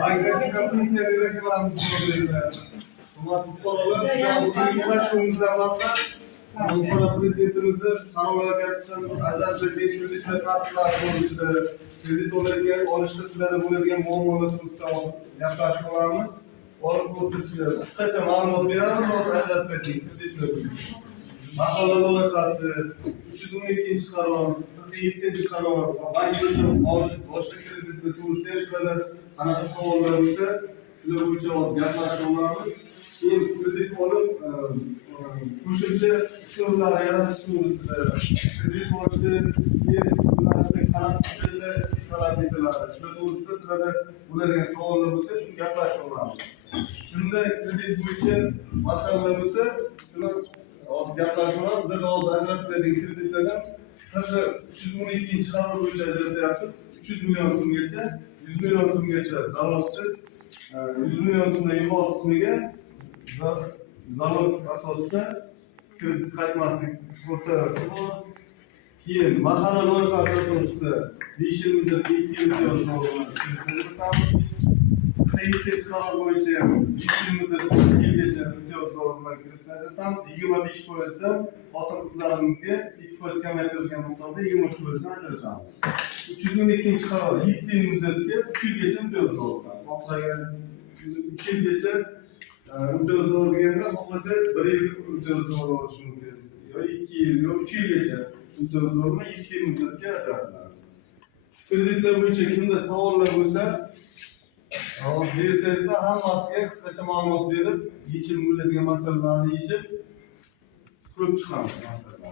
Bankacı kapıyı reklamımız oluyor. Ama bu konuda yavaş zamanda Ankara prezidentimizi kanallara gelsin, ajansı kredi kartlar konusunda kredi olayı oluşturmaları bo'ladigan muammolar to'g'risida gaplashmoqlarimiz. Olib o'tuvchilar qisqacha ma'lumot beramiz, hozir ajratib keting kreditlar. Mahalla loyihasi 312-qaror, 47-qaror, bankimizni boshqa kreditlar to'g'risida qanaqa savollar bo'lsa, shular bo'yicha gaplashmoqlarimiz. Keyin kredit olib qo'shimcha usullar yaratish to'g'risida kredit olishda qanaqa talab etiladi, shular to'g'risida sizlarda bo'ladigan savollar bo'lsa, shuni gaplashmoqlarimiz. Shunda kredit bo'yicha masalalar bo'lsa, shuni hozir gaplashmoqlarimiz. Bizda hozir ajratiladigan kreditlardan 312-qaror bo'yicha ajratyapmiz. 300 million so'mgacha, 100 million so'mgacha zalogsiz, 100 million so'mdan yuqori qismiga zalog asosida kredit qaytmaslik sug'urtasi bor. Keyin mahalla loyihasi asosida 5 yil muddatga 2 yil imtiyozli kredit qaror bo'yicha 5 yil muddatga 2 yilgacha imtiyozli kredit ajratamiz. 25% dan xotin-qizlarimizga 2% kamaytirilgan miqdorda 23% dan ajratamiz. 312-qaror 7 yil muddatga 3 yilgacha imtiyozli oladi. Xohlagan 3 yilgacha imtiyozli olganda xohlasa 1 yil imtiyozli olish mumkin. Yo 2 yil, yo 3 yilgacha imtiyozli olma 2 yil muddatga ajratiladi. Shu kreditlar bo'yicha kimda savollar bo'lsa, hozir bersangizda hammasiga qisqacha ma'lumot berib, yechim bo'ladigan masalalarni yechib ko'rib chiqamiz masalalarni.